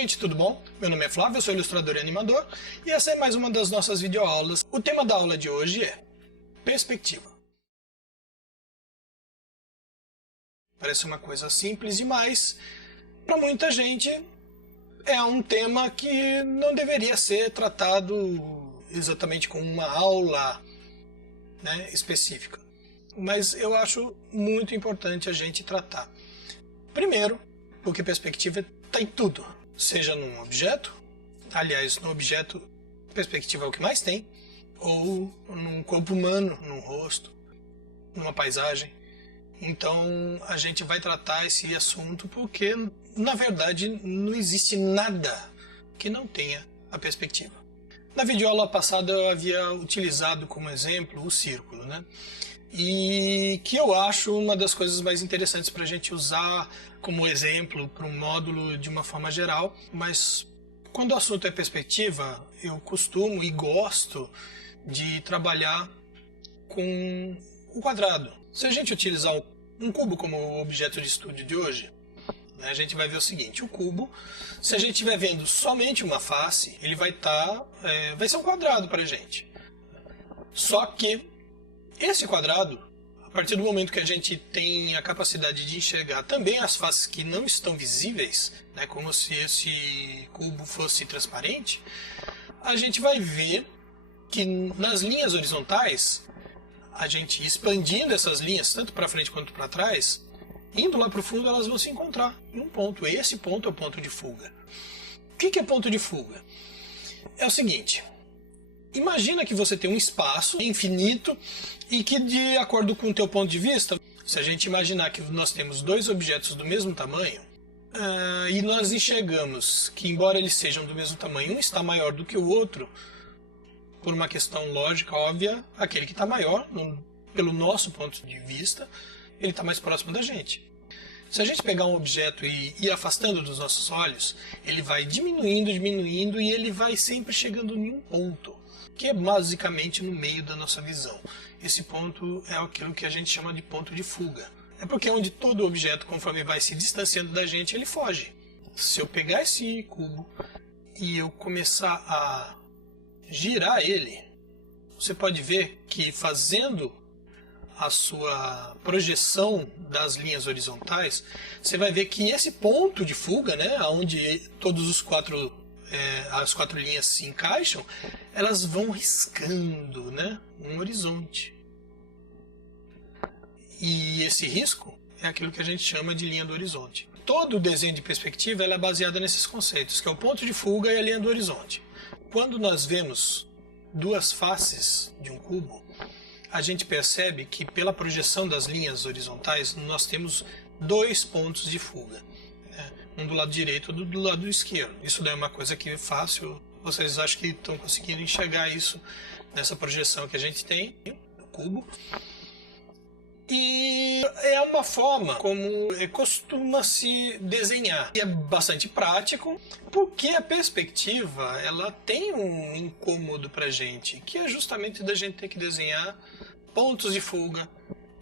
gente, tudo bom? Meu nome é Flávio, eu sou ilustrador e animador e essa é mais uma das nossas videoaulas. O tema da aula de hoje é perspectiva. Parece uma coisa simples demais, para muita gente é um tema que não deveria ser tratado exatamente com uma aula, específica. Mas eu acho muito importante a gente tratar. Primeiro, porque perspectiva está em tudo, seja num objeto, aliás, no objeto, perspectiva é o que mais tem, ou num corpo humano, num rosto, numa paisagem. Então a gente vai tratar esse assunto porque, na verdade, não existe nada que não tenha a perspectiva. Na videoaula passada eu havia utilizado como exemplo o círculo, e que eu acho uma das coisas mais interessantes para a gente usar como exemplo para um módulo de uma forma geral, mas quando o assunto é perspectiva, eu costumo e gosto de trabalhar com o quadrado. Se a gente utilizar um cubo como objeto de estudo de hoje, a gente vai ver o seguinte: o cubo, se a gente estiver vendo somente uma face, ele vai ser um quadrado para a gente. Só que esse quadrado, a partir do momento que a gente tem a capacidade de enxergar também as faces que não estão visíveis, como se esse cubo fosse transparente, a gente vai ver que nas linhas horizontais, a gente expandindo essas linhas, tanto para frente quanto para trás, indo lá para o fundo, elas vão se encontrar em um ponto. Esse ponto é o ponto de fuga. O que é ponto de fuga? É o seguinte: imagina que você tem um espaço infinito e que, de acordo com o teu ponto de vista, se a gente imaginar que nós temos dois objetos do mesmo tamanho, e nós enxergamos que, embora eles sejam do mesmo tamanho, um está maior do que o outro, por uma questão lógica óbvia, aquele que está maior, pelo nosso ponto de vista, ele está mais próximo da gente. Se a gente pegar um objeto e ir afastando dos nossos olhos, ele vai diminuindo e ele vai sempre chegando em um ponto, que é basicamente no meio da nossa visão. Esse ponto é aquilo que a gente chama de ponto de fuga. É porque é onde todo objeto, conforme vai se distanciando da gente, ele foge. Se eu pegar esse cubo e eu começar a girar ele, você pode ver que, fazendo a sua projeção das linhas horizontais, você vai ver que esse ponto de fuga, onde todos as quatro linhas se encaixam, elas vão riscando um horizonte. E esse risco é aquilo que a gente chama de linha do horizonte. Todo o desenho de perspectiva é baseado nesses conceitos, que é o ponto de fuga e a linha do horizonte. Quando nós vemos duas faces de um cubo, a gente percebe que, pela projeção das linhas horizontais, nós temos dois pontos de fuga. Um do lado direito e do lado esquerdo. Isso daí é uma coisa que é fácil. Vocês acham que estão conseguindo enxergar isso nessa projeção que a gente tem no cubo. E é uma forma como costuma se desenhar. E é bastante prático, porque a perspectiva ela tem um incômodo pra gente, que é justamente da gente ter que desenhar pontos de fuga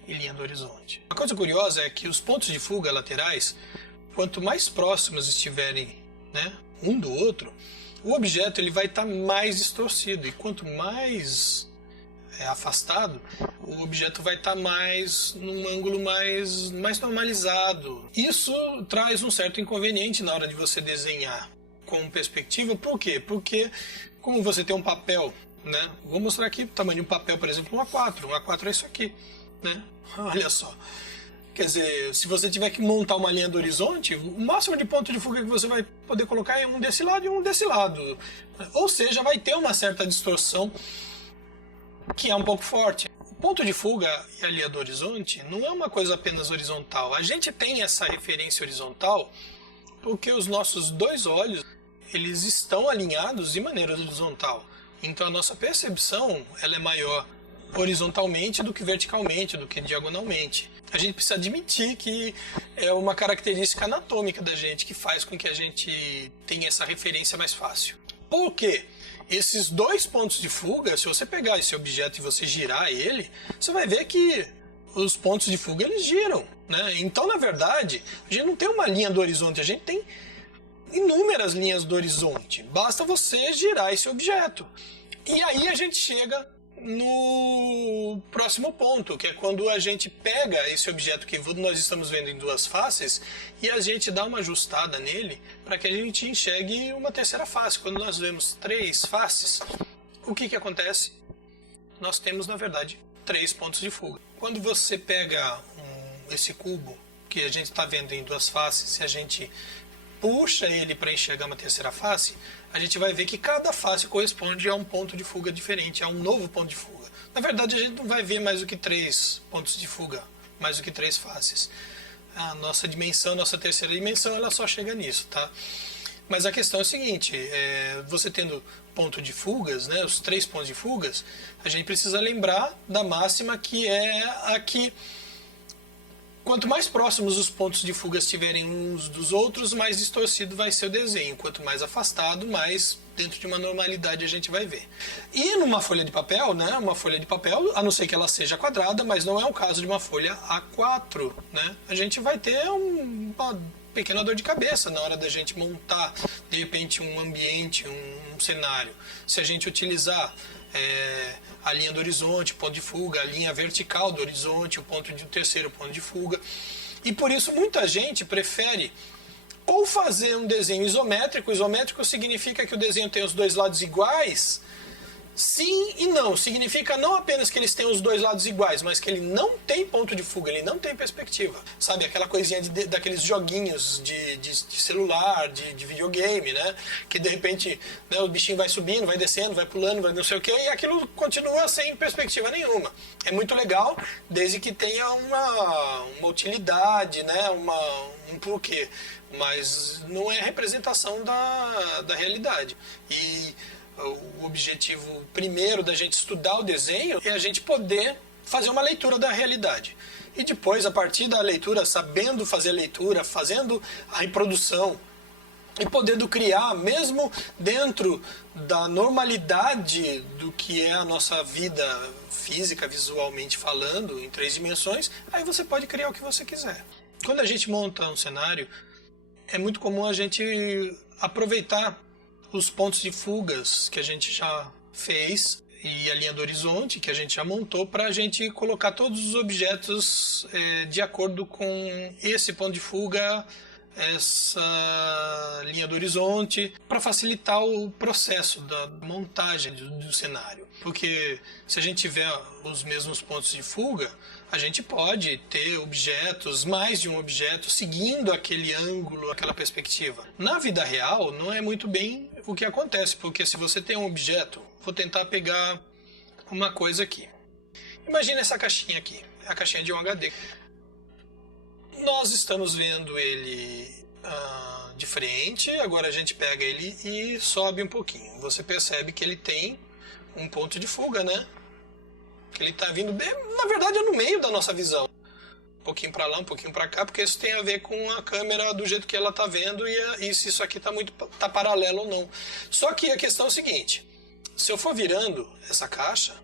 e linha do horizonte. Uma coisa curiosa é que os pontos de fuga laterais, quanto mais próximos estiverem um do outro, o objeto ele vai estar mais distorcido, e quanto mais afastado, o objeto vai estar mais num ângulo mais normalizado. Isso traz um certo inconveniente na hora de você desenhar com perspectiva. Por quê? Porque, como você tem um papel, vou mostrar aqui o tamanho de um papel, por exemplo, um A4. Um A4 é isso aqui, Olha só. Quer dizer, se você tiver que montar uma linha do horizonte, o máximo de ponto de fuga que você vai poder colocar é um desse lado e um desse lado. Ou seja, vai ter uma certa distorção que é um pouco forte. O ponto de fuga e a linha do horizonte não é uma coisa apenas horizontal. A gente tem essa referência horizontal porque os nossos dois olhos eles estão alinhados de maneira horizontal. Então a nossa percepção ela é maior horizontalmente do que verticalmente, do que diagonalmente. A gente precisa admitir que é uma característica anatômica da gente que faz com que a gente tenha essa referência mais fácil. Por quê? Esses dois pontos de fuga, se você pegar esse objeto e você girar ele, você vai ver que os pontos de fuga eles giram, Então, na verdade, a gente não tem uma linha do horizonte, a gente tem inúmeras linhas do horizonte. Basta você girar esse objeto. E aí a gente chega no próximo ponto, que é quando a gente pega esse objeto que nós estamos vendo em duas faces e a gente dá uma ajustada nele para que a gente enxergue uma terceira face. Quando nós vemos três faces, o que acontece? Nós temos, na verdade, três pontos de fuga. Quando você pega esse cubo que a gente está vendo em duas faces, se a gente puxa ele para enxergar uma terceira face, a gente vai ver que cada face corresponde a um ponto de fuga diferente, a um novo ponto de fuga. Na verdade, a gente não vai ver mais do que três pontos de fuga, mais do que três faces. A nossa dimensão, nossa terceira dimensão, ela só chega nisso, tá? Mas a questão é a seguinte, você tendo ponto de fugas, né, os três pontos de fugas, a gente precisa lembrar da máxima que é a que quanto mais próximos os pontos de fuga estiverem uns dos outros, mais distorcido vai ser o desenho. Quanto mais afastado, mais dentro de uma normalidade a gente vai ver. E numa folha de papel, né, uma folha de papel, a não ser que ela seja quadrada, mas não é o caso de uma folha A4, né, a gente vai ter uma pequena dor de cabeça na hora da gente montar, de repente, um ambiente, um cenário. Se a gente utilizar a linha do horizonte, ponto de fuga, a linha vertical do horizonte, o terceiro ponto de fuga. E por isso muita gente prefere ou fazer um desenho isométrico. Isométrico significa que o desenho tem os dois lados iguais. Sim e não. Significa não apenas que eles têm os dois lados iguais, mas que ele não tem ponto de fuga, ele não tem perspectiva. Sabe, aquela coisinha daqueles joguinhos de celular, de videogame, né? Que de repente, né, o bichinho vai subindo, vai descendo, vai pulando, vai não sei o quê, e aquilo continua sem perspectiva nenhuma. É muito legal, desde que tenha uma utilidade, né? Um porquê. Mas não é representação da realidade. E o objetivo primeiro da gente estudar o desenho é a gente poder fazer uma leitura da realidade. E depois, a partir da leitura, sabendo fazer a leitura, fazendo a reprodução e podendo criar, mesmo dentro da normalidade do que é a nossa vida física, visualmente falando, em três dimensões, aí você pode criar o que você quiser. Quando a gente monta um cenário, é muito comum a gente aproveitar os pontos de fugas que a gente já fez e a linha do horizonte que a gente já montou para a gente colocar todos os objetos de acordo com esse ponto de fuga, essa linha do horizonte, para facilitar o processo da montagem do cenário. Porque se a gente tiver os mesmos pontos de fuga, a gente pode ter objetos, mais de um objeto, seguindo aquele ângulo, aquela perspectiva. Na vida real, não é muito bem o que acontece, porque se você tem um objeto, vou tentar pegar uma coisa aqui. Imagina essa caixinha aqui, a caixinha de um HD. Nós estamos vendo ele de frente, agora a gente pega ele e sobe um pouquinho. Você percebe que ele tem um ponto de fuga, né? Que ele está vindo, na verdade, é no meio da nossa visão. Um pouquinho para lá, um pouquinho para cá, porque isso tem a ver com a câmera do jeito que ela está vendo e se isso aqui tá paralelo ou não. Só que a questão é o seguinte, se eu for virando essa caixa,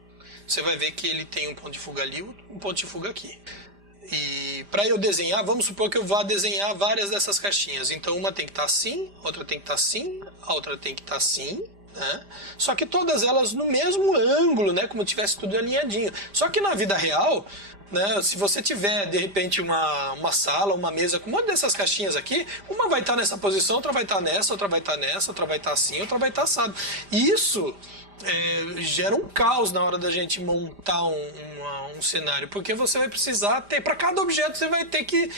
você vai ver que ele tem um ponto de fuga ali, um ponto de fuga aqui. E para eu desenhar, vamos supor que eu vá desenhar várias dessas caixinhas. Então uma tem que estar assim, outra tem que estar assim, a outra tem que estar assim, né? Só que todas elas no mesmo ângulo, né? Como tivesse tudo alinhadinho. Só que na vida real, né, se você tiver de repente uma sala, uma mesa com uma dessas caixinhas aqui, uma vai estar nessa posição, outra vai estar nessa, outra vai estar nessa, outra vai estar assim, outra vai estar assado. Isso gera um caos na hora da gente montar um cenário, porque você vai precisar ter, para cada objeto você vai ter que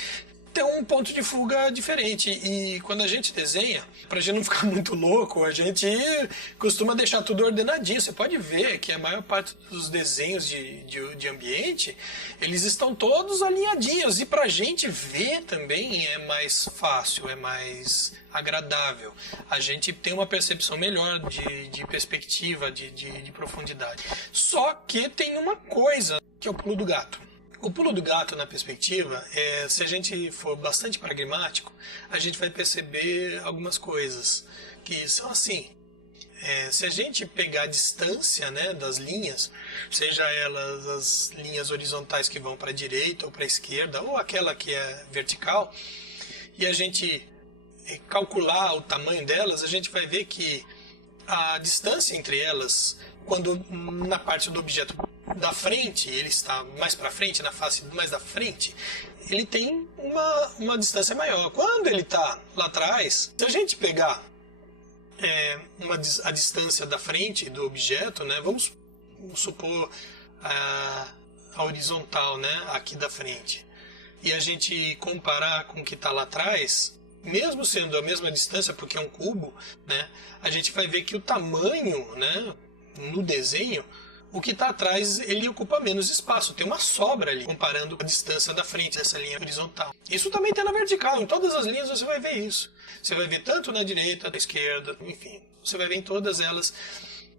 ter um ponto de fuga diferente. E quando a gente desenha, pra gente não ficar muito louco, a gente costuma deixar tudo ordenadinho. Você pode ver que a maior parte dos desenhos de ambiente, eles estão todos alinhadinhos. E pra gente ver também é mais fácil, é mais agradável. A gente tem uma percepção melhor de perspectiva, de profundidade. Só que tem uma coisa, que é o pulo do gato. O pulo do gato na perspectiva, se a gente for bastante pragmático, a gente vai perceber algumas coisas que são assim. Se a gente pegar a distância, né, das linhas, seja elas as linhas horizontais que vão para a direita ou para a esquerda, ou aquela que é vertical, e a gente calcular o tamanho delas, a gente vai ver que a distância entre elas, quando na parte do objeto da frente, ele está mais para frente, na face mais da frente, ele tem uma distância maior. Quando ele está lá atrás, se a gente pegar a distância da frente do objeto, né, vamos supor a horizontal, né, aqui da frente, e a gente comparar com o que está lá atrás, mesmo sendo a mesma distância, porque é um cubo, né, a gente vai ver que o tamanho, né, no desenho, o que está atrás ele ocupa menos espaço, tem uma sobra ali, comparando a distância da frente dessa linha horizontal. Isso também tem na vertical, em todas as linhas você vai ver isso. Você vai ver tanto na direita, na esquerda, enfim, você vai ver em todas elas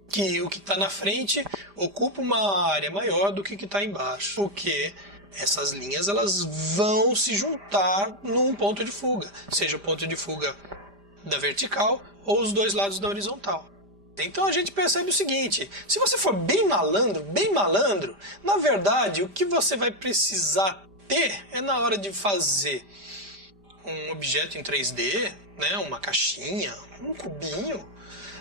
que o que está na frente ocupa uma área maior do que o que está embaixo, porque essas linhas elas vão se juntar num ponto de fuga, seja o ponto de fuga da vertical ou os dois lados da horizontal. Então a gente percebe o seguinte, se você for bem malandro, na verdade o que você vai precisar ter é na hora de fazer um objeto em 3D, né, uma caixinha, um cubinho,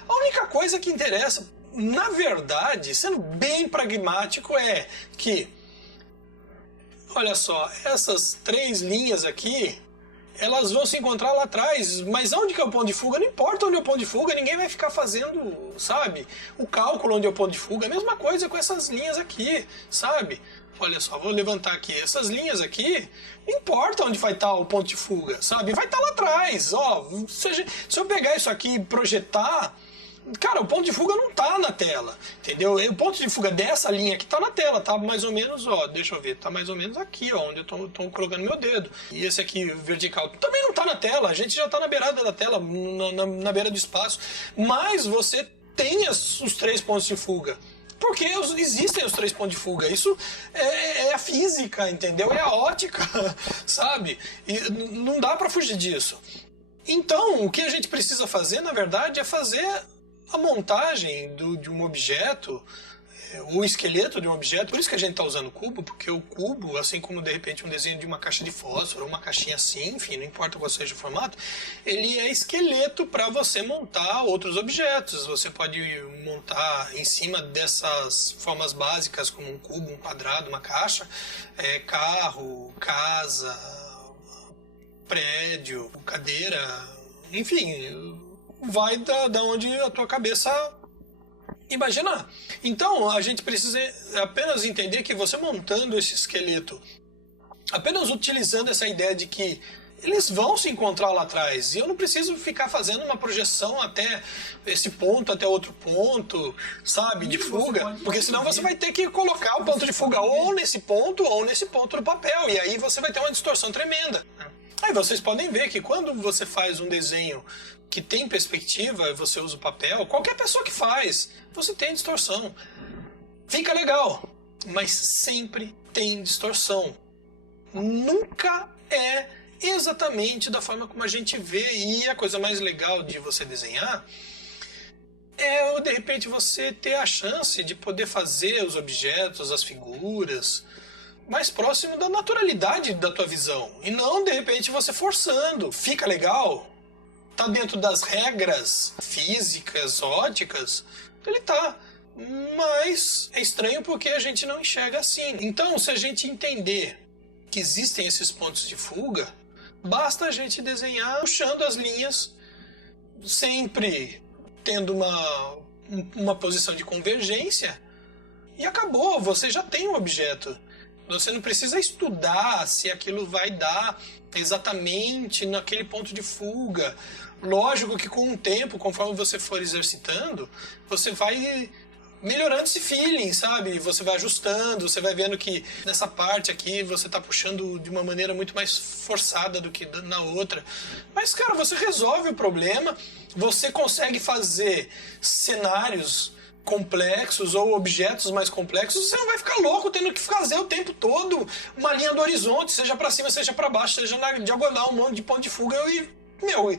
a única coisa que interessa, na verdade, sendo bem pragmático, é que, olha só, essas 3 linhas aqui, elas vão se encontrar lá atrás, mas onde que é o ponto de fuga? Não importa onde é o ponto de fuga, ninguém vai ficar fazendo, sabe, o cálculo onde é o ponto de fuga. A mesma coisa com essas linhas aqui, sabe? Olha só, vou levantar aqui. Essas linhas aqui, não importa onde vai estar o ponto de fuga, sabe? Vai estar lá atrás, ó. Se eu pegar isso aqui e projetar, cara, o ponto de fuga não tá na tela, entendeu? O ponto de fuga dessa linha aqui tá na tela, tá mais ou menos, ó, deixa eu ver, tá mais ou menos aqui, ó, onde eu tô colocando meu dedo. E esse aqui, vertical, também não tá na tela, a gente já tá na beirada da tela, na beira do espaço, mas você tem os 3 pontos de fuga. Porque existem os 3 pontos de fuga. Isso é a física, entendeu? É a ótica, sabe? E não dá para fugir disso. Então, o que a gente precisa fazer, na verdade, é fazer a montagem de um objeto, o esqueleto de um objeto. Por isso que a gente está usando o cubo, porque o cubo, assim como de repente um desenho de uma caixa de fósforo, uma caixinha assim, enfim, não importa qual seja o formato, ele é esqueleto para você montar outros objetos. Você pode montar em cima dessas formas básicas, como um cubo, um quadrado, uma caixa, carro, casa, prédio, cadeira, enfim, vai da onde a tua cabeça imaginar. Então, a gente precisa apenas entender que você montando esse esqueleto, apenas utilizando essa ideia de que eles vão se encontrar lá atrás, e eu não preciso ficar fazendo uma projeção até esse ponto, até outro ponto, sabe, de fuga, porque senão você vai ter que colocar o ponto de fuga ou nesse ponto do papel, e aí você vai ter uma distorção tremenda. Aí vocês podem ver que quando você faz um desenho que tem perspectiva, você usa o papel, qualquer pessoa que faz, você tem distorção. Fica legal, mas sempre tem distorção. Nunca é exatamente da forma como a gente vê, e a coisa mais legal de você desenhar é, de repente, você ter a chance de poder fazer os objetos, as figuras, mais próximo da naturalidade da tua visão, e não, de repente, você forçando. Fica legal? Tá dentro das regras físicas, óticas? Ele tá. Mas é estranho porque a gente não enxerga assim. Então, se a gente entender que existem esses pontos de fuga, basta a gente desenhar puxando as linhas, sempre tendo uma posição de convergência, e acabou, você já tem um objeto. Você não precisa estudar se aquilo vai dar exatamente naquele ponto de fuga. Lógico que com o tempo, conforme você for exercitando, você vai melhorando esse feeling, sabe? Você vai ajustando, você vai vendo que nessa parte aqui você tá puxando de uma maneira muito mais forçada do que na outra. Mas, cara, você resolve o problema, você consegue fazer cenários complexos ou objetos mais complexos, você não vai ficar louco tendo que fazer o tempo todo uma linha do horizonte, seja para cima, seja para baixo, seja na diagonal, um monte de ponto de fuga, e Meu, e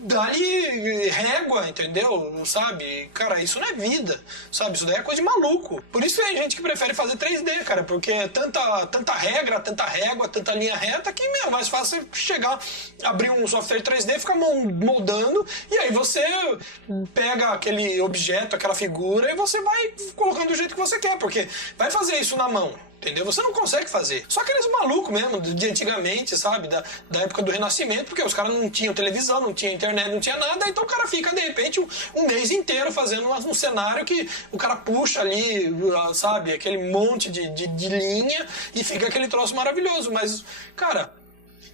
dá-lhe régua, entendeu? Sabe? Cara, isso não é vida, sabe? Isso daí é coisa de maluco. Por isso que tem gente que prefere fazer 3D, cara, porque é tanta regra, tanta régua, tanta linha reta que, meu, é mais fácil chegar, abrir um software 3D, ficar moldando, e aí você pega aquele objeto, aquela figura, e você vai colocando do jeito que você quer, porque vai fazer isso na mão. Entendeu? Você não consegue fazer. Só aqueles malucos mesmo, de antigamente, sabe? Da época do Renascimento, porque os caras não tinham televisão, não tinha internet, não tinha nada, então o cara fica, de repente, um mês inteiro fazendo um cenário que o cara puxa ali, sabe? Aquele monte de linha e fica aquele troço maravilhoso. Mas, cara,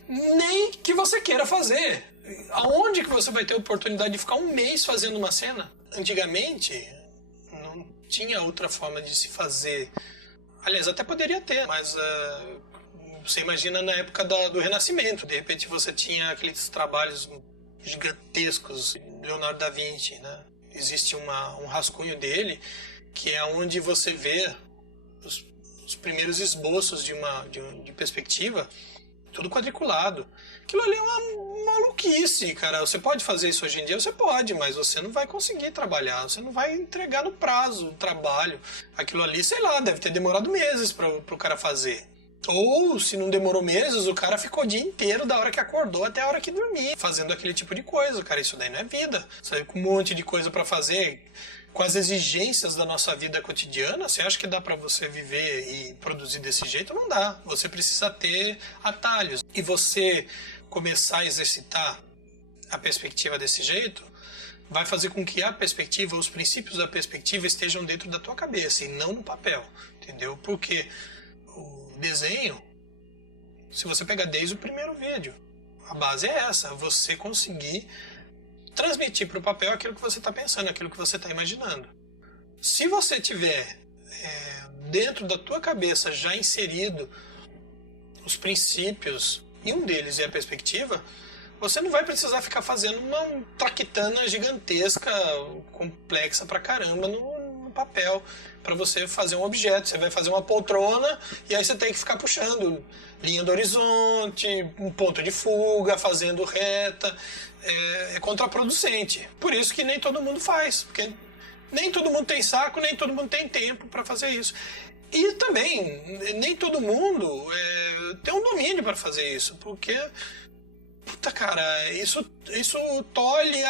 nem que você queira fazer. Aonde que você vai ter a oportunidade de ficar um mês fazendo uma cena? Antigamente, não tinha outra forma de se fazer. Aliás, até poderia ter, mas você imagina na época do Renascimento. De repente você tinha aqueles trabalhos gigantescos, Leonardo da Vinci, né? Existe um rascunho dele, que é onde você vê os primeiros esboços de perspectiva, tudo quadriculado. Aquilo ali é uma maluquice, cara. Você pode fazer isso hoje em dia? Você pode, mas você não vai conseguir trabalhar. Você não vai entregar no prazo o trabalho. Aquilo ali, sei lá, deve ter demorado meses para o cara fazer. Ou, se não demorou meses, o cara ficou o dia inteiro, da hora que acordou até a hora que dormia, fazendo aquele tipo de coisa. Cara, isso daí não é vida. Sabe, com um monte de coisa para fazer, com as exigências da nossa vida cotidiana, você acha que dá para você viver e produzir desse jeito? Não dá. Você precisa ter atalhos. E você começar a exercitar a perspectiva desse jeito vai fazer com que a perspectiva, os princípios da perspectiva estejam dentro da tua cabeça e não no papel, entendeu? Porque o desenho, se você pegar desde o primeiro vídeo, a base é essa, você conseguir transmitir para o papel aquilo que você está pensando, aquilo que você está imaginando. Se você tiver dentro da tua cabeça já inserido os princípios, e um deles é a perspectiva, você não vai precisar ficar fazendo uma traquitana gigantesca, complexa pra caramba no papel, para você fazer um objeto. Você vai fazer uma poltrona e aí você tem que ficar puxando linha do horizonte, um ponto de fuga, fazendo reta. É contraproducente. Por isso que nem todo mundo faz, porque nem todo mundo tem saco, nem todo mundo tem tempo para fazer isso. E também, nem todo mundo tem um domínio para fazer isso, porque, puta cara, isso tolhe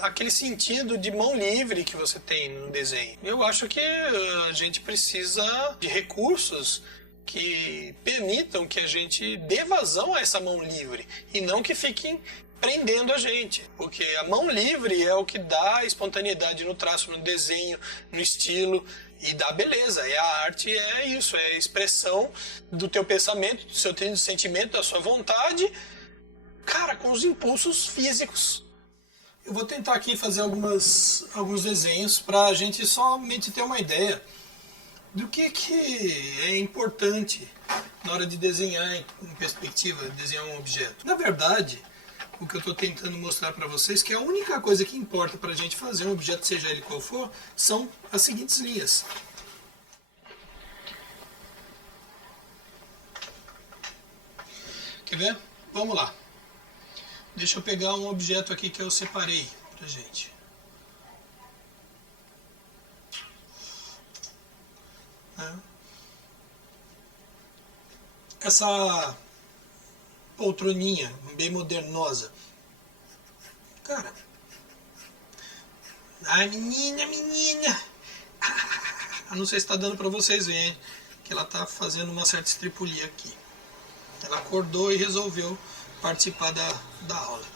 aquele sentido de mão livre que você tem no desenho. Eu acho que a gente precisa de recursos que permitam que a gente dê vazão a essa mão livre e não que fiquem prendendo a gente, porque a mão livre é o que dá espontaneidade no traço, no desenho, no estilo e dá beleza. A arte é isso, é a expressão do teu pensamento, do seu sentimento, da sua vontade, cara, com os impulsos físicos. Eu vou tentar aqui fazer alguns desenhos para a gente somente ter uma ideia do que é importante na hora de desenhar em perspectiva, desenhar um objeto. Na verdade, o que eu estou tentando mostrar para vocês é que a única coisa que importa para a gente fazer um objeto, seja ele qual for, são as seguintes linhas. Quer ver? Vamos lá. Deixa eu pegar um objeto aqui que eu separei pra gente. Essa poltroninha bem modernosa. Cara. Ai, menina. Não sei se está dando para vocês verem que ela está fazendo uma certa estripulia aqui. Ela acordou e resolveu participar da aula.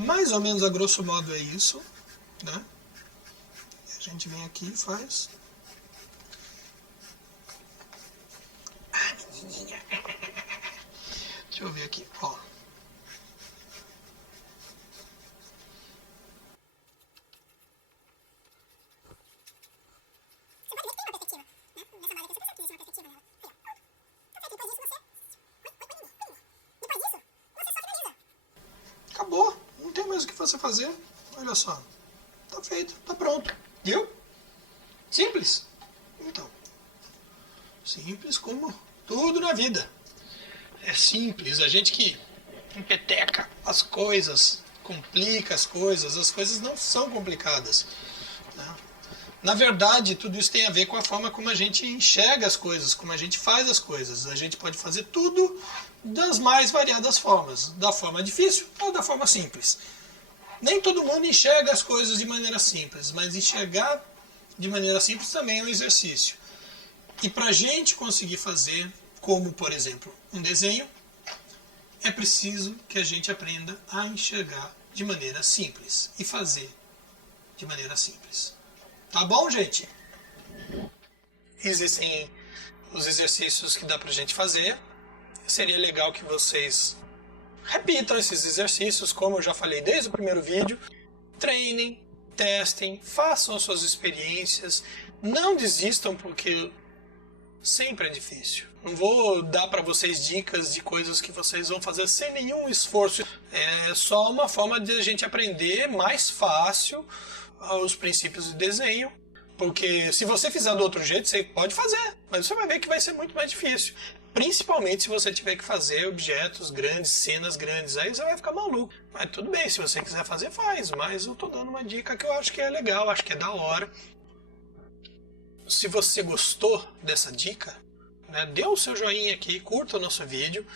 Mais ou menos a grosso modo é isso, né? A gente vem aqui e faz. Ah, menininha. Deixa eu ver aqui, ó. Acabou, não tem mais o que você fazer. Olha só, tá feito, tá pronto. Viu? Simples. Então, simples como tudo na vida. É simples, a gente que empeteca as coisas, complica as coisas não são complicadas. Né? Na verdade, tudo isso tem a ver com a forma como a gente enxerga as coisas, como a gente faz as coisas. A gente pode fazer tudo das mais variadas formas, da forma difícil ou da forma simples. Nem todo mundo enxerga as coisas de maneira simples, mas enxergar de maneira simples também é um exercício. E para a gente conseguir fazer, como por exemplo um desenho, é preciso que a gente aprenda a enxergar de maneira simples e fazer de maneira simples. Tá bom, gente? Existem os exercícios que dá pra gente fazer. Seria legal que vocês repitam esses exercícios, como eu já falei desde o primeiro vídeo. Treinem, testem, façam as suas experiências. Não desistam, porque sempre é difícil. Não vou dar para vocês dicas de coisas que vocês vão fazer sem nenhum esforço. É só uma forma de a gente aprender mais fácil os princípios de desenho. Porque se você fizer do outro jeito, você pode fazer, mas você vai ver que vai ser muito mais difícil. Principalmente se você tiver que fazer objetos grandes, cenas grandes, aí você vai ficar maluco. Mas tudo bem, se você quiser fazer, faz. Mas eu tô dando uma dica que eu acho que é legal, acho que é da hora. Se você gostou dessa dica, né, dê o seu joinha aqui, curta o nosso vídeo,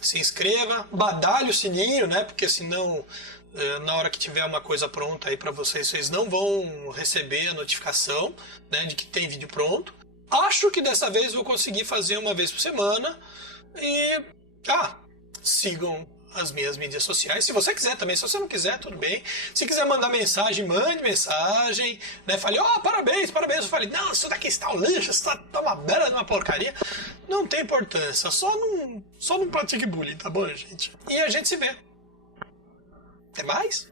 se inscreva, badalhe o sininho, né, porque senão na hora que tiver uma coisa pronta aí para vocês, vocês não vão receber a notificação, né, de que tem vídeo pronto. Acho que dessa vez vou conseguir fazer uma vez por semana e sigam as minhas mídias sociais. Se você quiser também, se você não quiser, tudo bem. Se quiser mandar mensagem, mande mensagem. Né? Fale, parabéns, parabéns. Eu falei, não, isso daqui está um lixo, isso tá uma bela de uma porcaria. Não tem importância, só não pratique bullying, tá bom, gente? E a gente se vê. Até mais?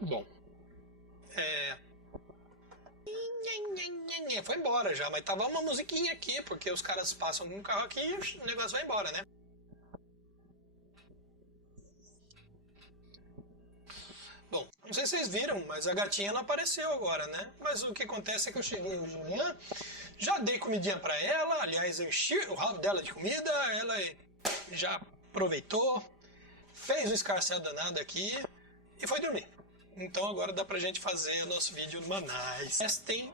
Bom, foi embora já, mas tava uma musiquinha aqui, porque os caras passam com um carro aqui e o negócio vai embora, né? Bom, não sei se vocês viram, mas a gatinha não apareceu agora, né? Mas o que acontece é que eu cheguei hoje de manhã, já dei comidinha pra ela, aliás, eu enchi o rabo dela de comida, ela já aproveitou, fez um escarcel danado aqui e foi dormir. Então agora dá pra gente fazer o nosso vídeo manais. Testem.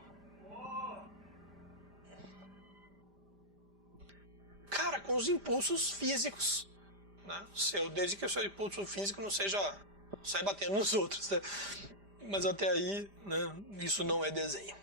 Cara, com os impulsos físicos, né? Desde que o seu impulso físico não seja sair batendo nos outros, né? Mas até aí, né, isso não é desenho.